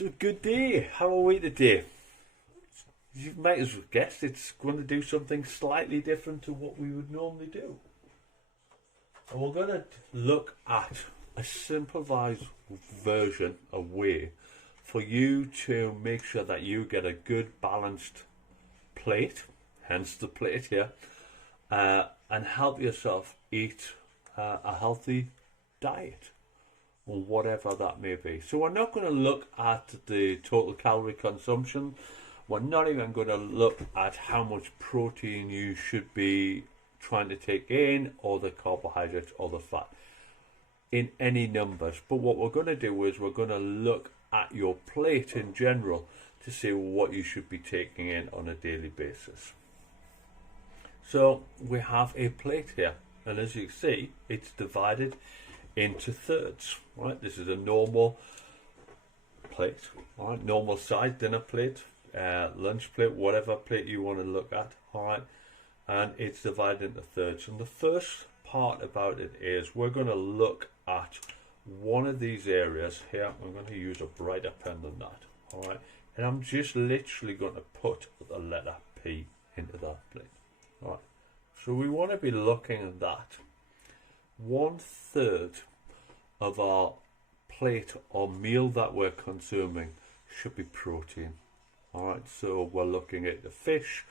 So good day. How are we today? You might as well guess it's going to do something slightly different to what we would normally do. And we're going to look at a simplified version, a way for you to make sure that you get a good balanced plate, hence the plate here, and help yourself eat a healthy diet, or whatever that may be. So we're not going to look at the total calorie consumption. We're not even going to look at how much protein you should be trying to take in, or the carbohydrates or the fat in any numbers. But what we're going to do is we're going to look at your plate in general to see what you should be taking in on a daily basis. So we have a plate here, and as you can see, it's divided into thirds. Right, this is a normal plate, right, normal size dinner plate, lunch plate, whatever plate you want to look at. All right, and it's divided into thirds. And the first part about it is we're going to look at one of these areas here. I'm going to use a brighter pen than that. All right, and I'm just literally going to put the letter P into that plate. All right, so we want to be looking at that. 1/3 of our plate or meal that we're consuming should be protein. Alright, so we're looking at the fish,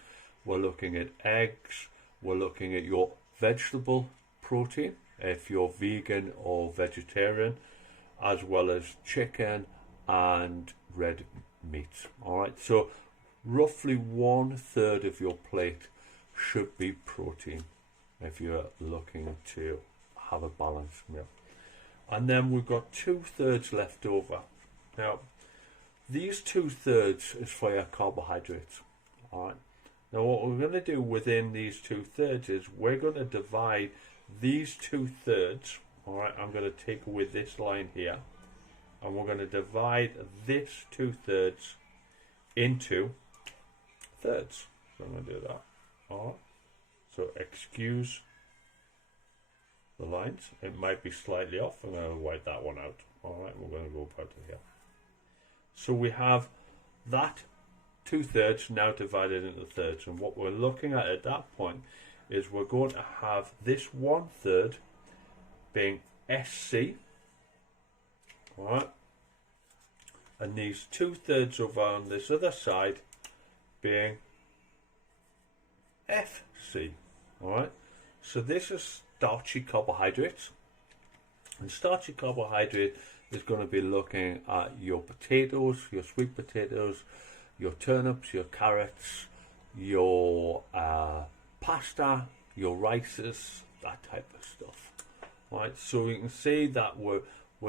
we're looking at eggs, we're looking at your vegetable protein if you're vegan or vegetarian, as well as chicken and red meat. Alright, so roughly 1/3 of your plate should be protein if you're looking to have a balanced meal. And then we've got 2/3 left over. Now, these 2/3 is for your carbohydrates. Alright. Now what we're going to do within these 2/3 is we're going to divide these 2/3. Alright, I'm going to take away this line here, and we're going to divide this 2/3 into thirds. So I'm going to do that. Alright. So excuse the lines, it might be slightly off. I'm going to wipe that one out. Alright, we're going to go back to here. So we have that 2/3 now divided into thirds, and what we're looking at that point is we're going to have this 1/3 being SC, alright, and these 2/3 over on this other side being FC. Alright, so this is starchy carbohydrates, and starchy carbohydrate is going to be looking at your potatoes, your sweet potatoes, your turnips, your carrots, your pasta, your rices, that type of stuff. Right, so you can see that we're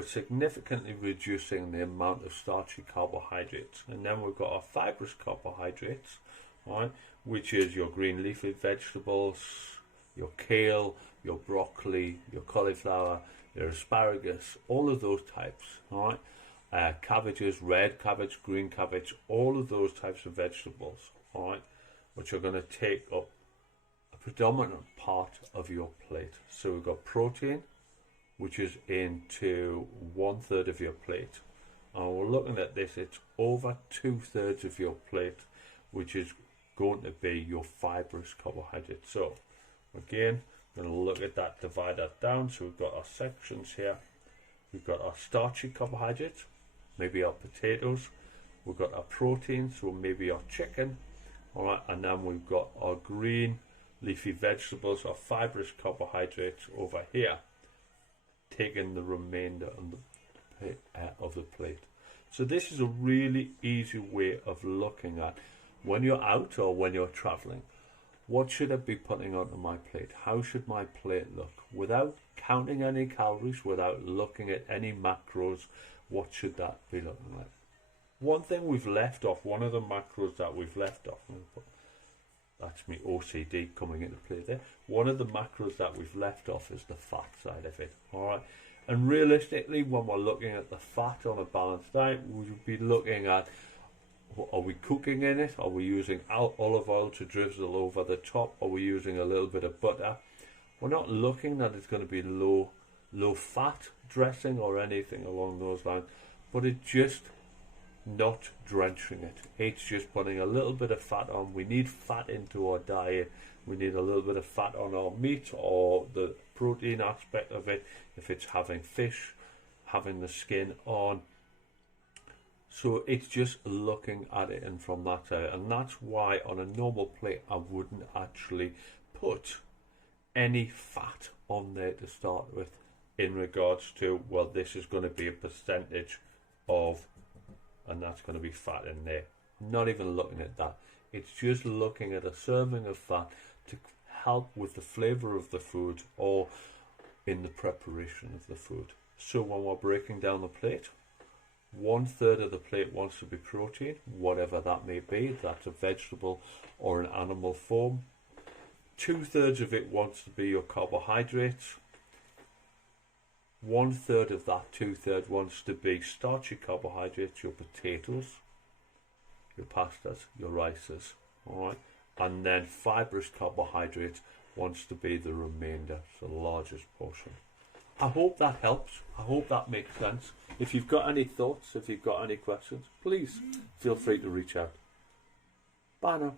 significantly reducing the amount of starchy carbohydrates. And then we've got our fibrous carbohydrates, right, which is your green leafy vegetables, your kale, your broccoli, your cauliflower, your asparagus, all of those types, all right? Cabbages, red cabbage, green cabbage, all of those types of vegetables, all right, which are going to take up a predominant part of your plate. So we've got protein, which is into 1/3 of your plate. And we're looking at this, it's over 2/3 of your plate, which is going to be your fibrous carbohydrate. So again, we're going to look at that, divide that down. So we've got our sections here. We've got our starchy carbohydrates, maybe our potatoes. We've got our protein, so maybe our chicken. All right, and then we've got our green leafy vegetables, our fibrous carbohydrates over here, taking the remainder of the plate. So this is a really easy way of looking at when you're out or when you're traveling. What should I be putting onto my plate? How should my plate look? Without counting any calories, without looking at any macros, what should that be looking like? One thing we've left off, one of the macros that we've left off, that's me OCD coming into play there. One of the macros that we've left off is the fat side of it. Alright. And realistically, when we're looking at the fat on a balanced diet, we would be looking at, are we cooking in it? Are we using olive oil to drizzle over the top? Are we using a little bit of butter? We're not looking that it's going to be low fat dressing or anything along those lines, but it just not drenching it. It's just putting a little bit of fat on. We need fat into our diet. We need a little bit of fat on our meat or the protein aspect of it. If it's having fish, having the skin on. So it's just looking at it and from that side. And that's why on a normal plate I wouldn't actually put any fat on there to start with, in regards to, well, this is going to be a percentage of, and that's going to be fat in there. I'm not even looking at that. It's just looking at a serving of fat to help with the flavour of the food or in the preparation of the food. So when we're breaking down the plate, 1/3 of the plate wants to be protein, whatever that may be. That's a vegetable or an animal form. 2/3 of it wants to be your carbohydrates. 1/3 of that 2/3 wants to be starchy carbohydrates, your potatoes, your pastas, your rices, alright? And then fibrous carbohydrates wants to be the remainder, so the largest portion. I hope that helps. I hope that makes sense. If you've got any thoughts, if you've got any questions, please feel free to reach out. Bye now.